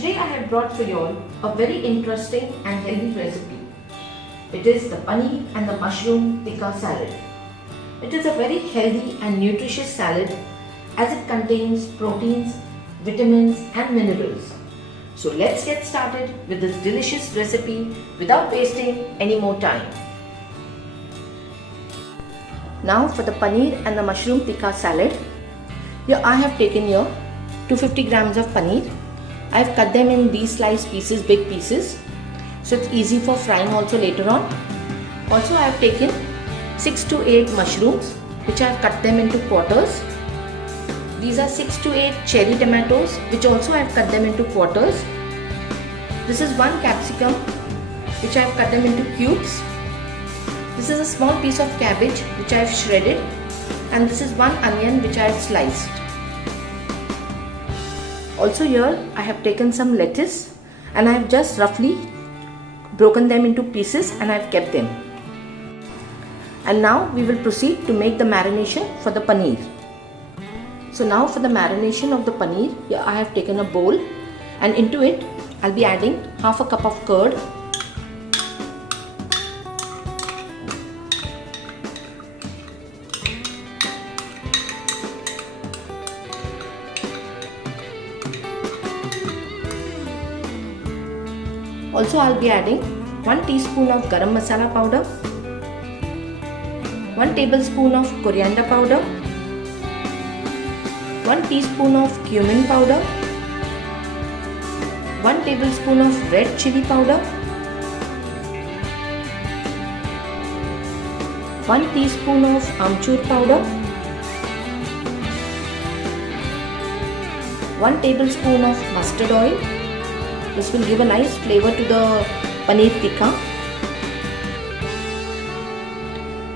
Today I have brought for you all a very interesting and healthy recipe. It is the paneer and the mushroom tikka salad. It is a very healthy and nutritious salad as it contains proteins, vitamins and minerals. So let's get started with this delicious recipe without wasting any more time. Now for the paneer and the mushroom tikka salad. Here I have taken here 250 grams of paneer. I have cut them in these sliced pieces, big pieces, so it's easy for frying also later on. Also I have taken 6 to 8 mushrooms which I have cut them into quarters. These are 6 to 8 cherry tomatoes which also I have cut them into quarters. This is 1 capsicum which I have cut them into cubes. This is a small piece of cabbage which I have shredded, and this is 1 onion which I have sliced. Also here I have taken some lettuce and I have just roughly broken them into pieces and I have kept them. And now we will proceed to make the marination for the paneer. So now for the marination of the paneer, here I have taken a bowl and into it I'll be adding half a cup of curd, also I'll be adding 1 teaspoon of garam masala powder, 1 tablespoon of coriander powder, 1 teaspoon of cumin powder, 1 tablespoon of red chili powder, 1 teaspoon of amchur powder, 1 tablespoon of mustard oil. This will give a nice flavor to the paneer tikka.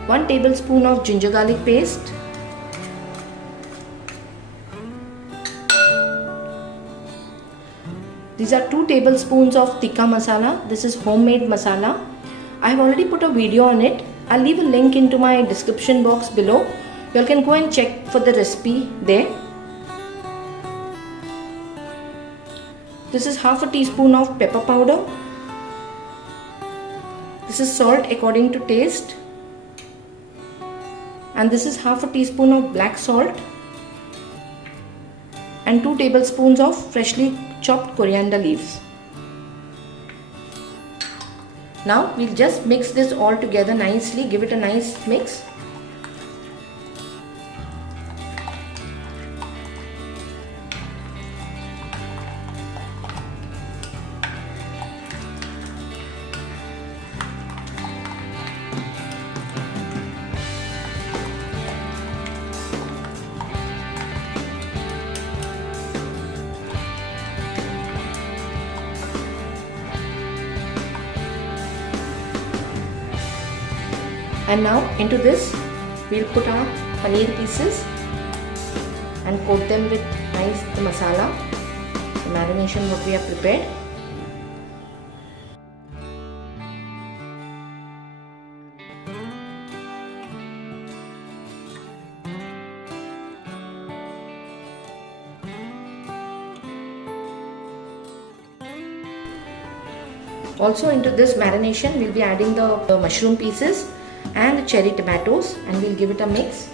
1 tablespoon of ginger garlic paste. These are 2 tablespoons of tikka masala. This is homemade masala. I have already put a video on it. I'll leave a link into my description box below. You all can go and check for the recipe there. This is half a teaspoon of pepper powder. This is salt according to taste. And this is half a teaspoon of black salt. And 2 tablespoons of freshly chopped coriander leaves. Now we'll just mix this all together nicely, give it a nice mix. And now into this we'll put our paneer pieces and coat them with nice masala, the marination what we have prepared. Also into this marination we'll be adding the mushroom pieces and the cherry tomatoes, and we'll give it a mix.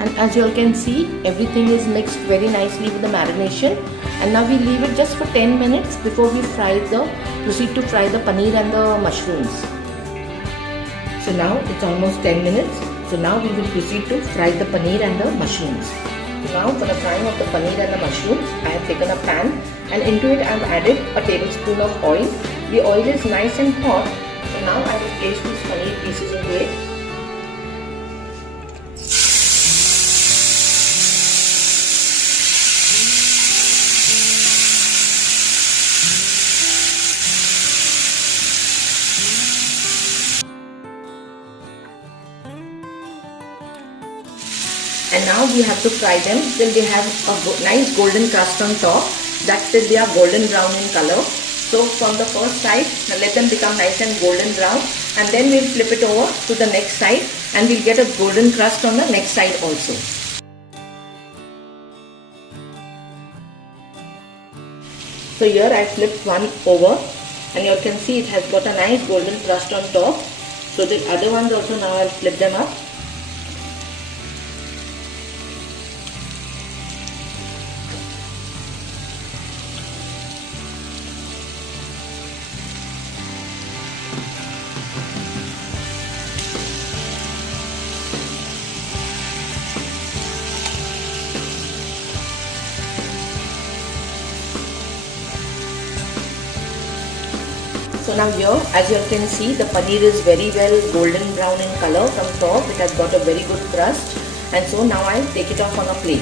And as you all can see, everything is mixed very nicely with the marination, and now we leave it just for 10 minutes before we proceed to fry the paneer and the mushrooms. So now it's almost 10 minutes. So now we will proceed to fry the paneer and the mushrooms. So now for the frying of the paneer and the mushrooms, I have taken a pan and into it I have added a tablespoon of oil. The oil is nice and hot. So now I will place these paneer pieces into it. And now we have to fry them till they have a nice golden crust on top. that till they are golden brown in color. So from the first side, let them become nice and golden brown, and then we'll flip it over to the next side and we'll get a golden crust on the next side also. So here I flipped one over and you can see it has got a nice golden crust on top. So the other ones also now I'll flip them up. So now here, as you can see, the paneer is very well golden brown in color from top. It has got a very good crust, and so now I'll take it off on a plate.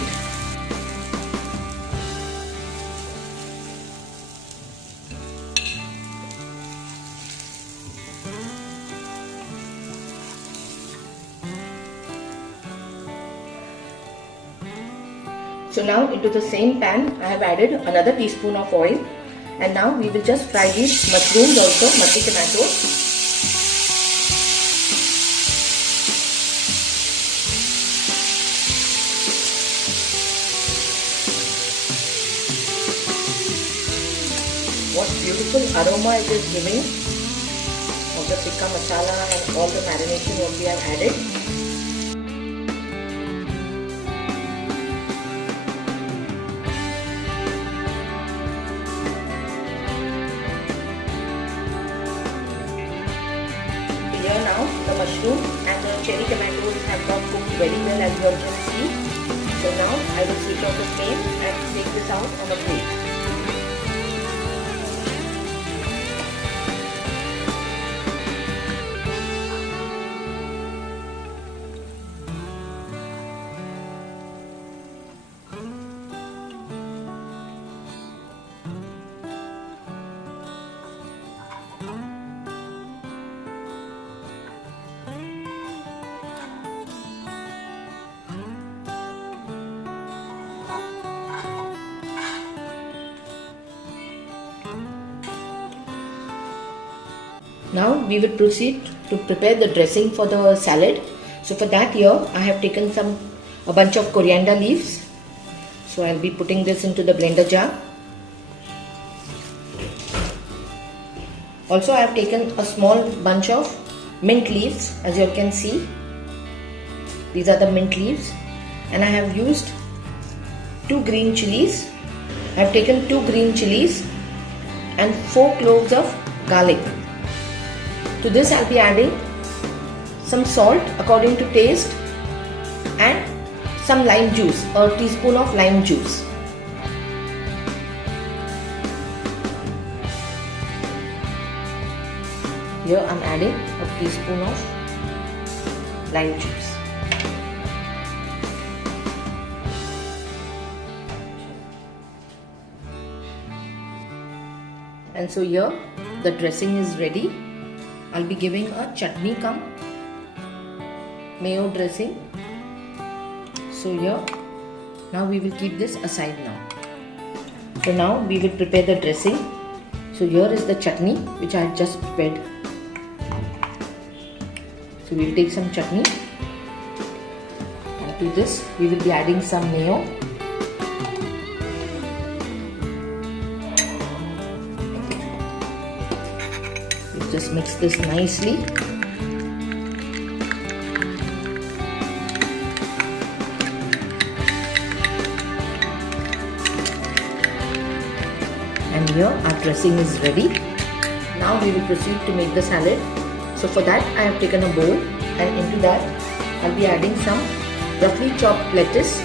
So now into the same pan, I have added another teaspoon of oil. And now we will just fry these mushrooms also, matti tomatoes. What beautiful aroma it is giving of the tikka masala and all the marination what we have added. Here now the mushroom and the cherry tomatoes have got cooked very well, as you all can see. So now I will switch off the flame and take this out on a plate. Now we will proceed to prepare the dressing for the salad. So for that here I have taken a bunch of coriander leaves. So I'll be putting this into the blender jar. Also I have taken a small bunch of mint leaves, as you can see. These are the mint leaves, and I have used 2 green chilies. I have taken 2 green chilies and 4 cloves of garlic. To this I'll be adding some salt according to taste and some lime juice, or a teaspoon of lime juice. Here I'm adding a teaspoon of lime juice. And so here the dressing is ready. I'll be giving a chutney cum mayo dressing. So here, now we will keep this aside now. So now we will prepare the dressing. So here is the chutney which I have just prepared. So we will take some chutney, and to this we will be adding some mayo. Just mix this nicely. And here our dressing is ready. Now we will proceed to make the salad. So for that I have taken a bowl, and into that I'll be adding some roughly chopped lettuce,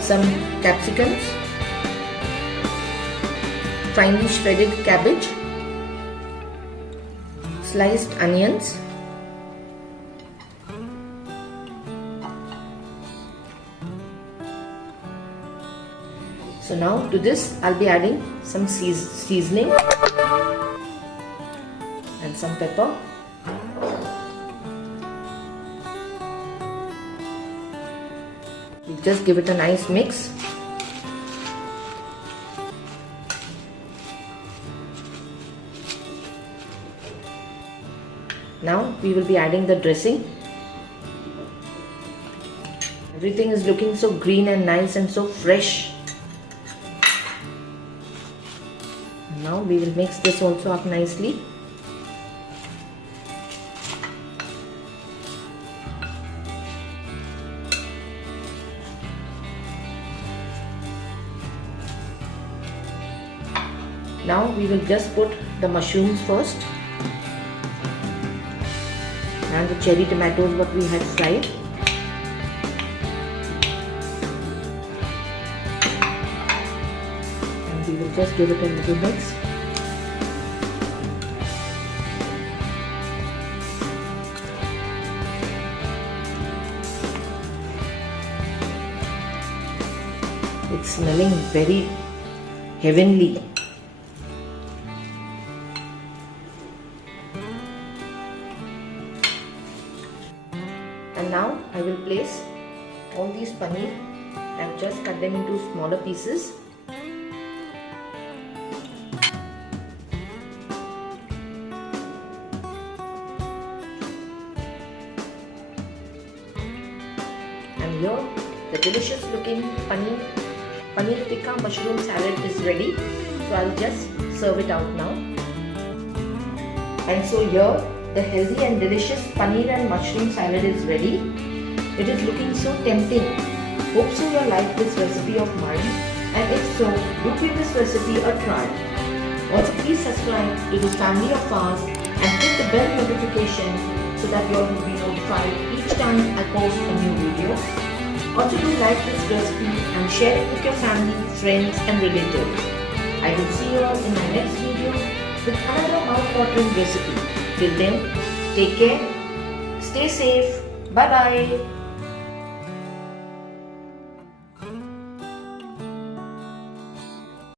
some capsicums, finely shredded cabbage, sliced onions, so now to this I'll be adding some seasoning and some pepper. We'll just give it a nice mix. Now we will be adding the dressing. Everything is looking so green and nice and so fresh. Now we will mix this also up nicely. Now we will just put the mushrooms first and the cherry tomatoes what we had fried. And we will just give it a little mix. It's smelling very heavenly. And now I will place all these paneer and just cut them into smaller pieces. And here the delicious looking paneer tikka mushroom salad is ready. So I'll just serve it out now. And so here the healthy and delicious paneer and mushroom salad is ready. It is looking so tempting. Hope so you like this recipe of mine, and if so, do give this recipe a try. Also please subscribe to this family of ours and hit the bell notification so that you will be notified each time I post a new video. Also do like this recipe and share it with your family, friends and relatives. I will see you all in my next video with another mouth-watering recipe. Till then, take care, stay safe, bye bye.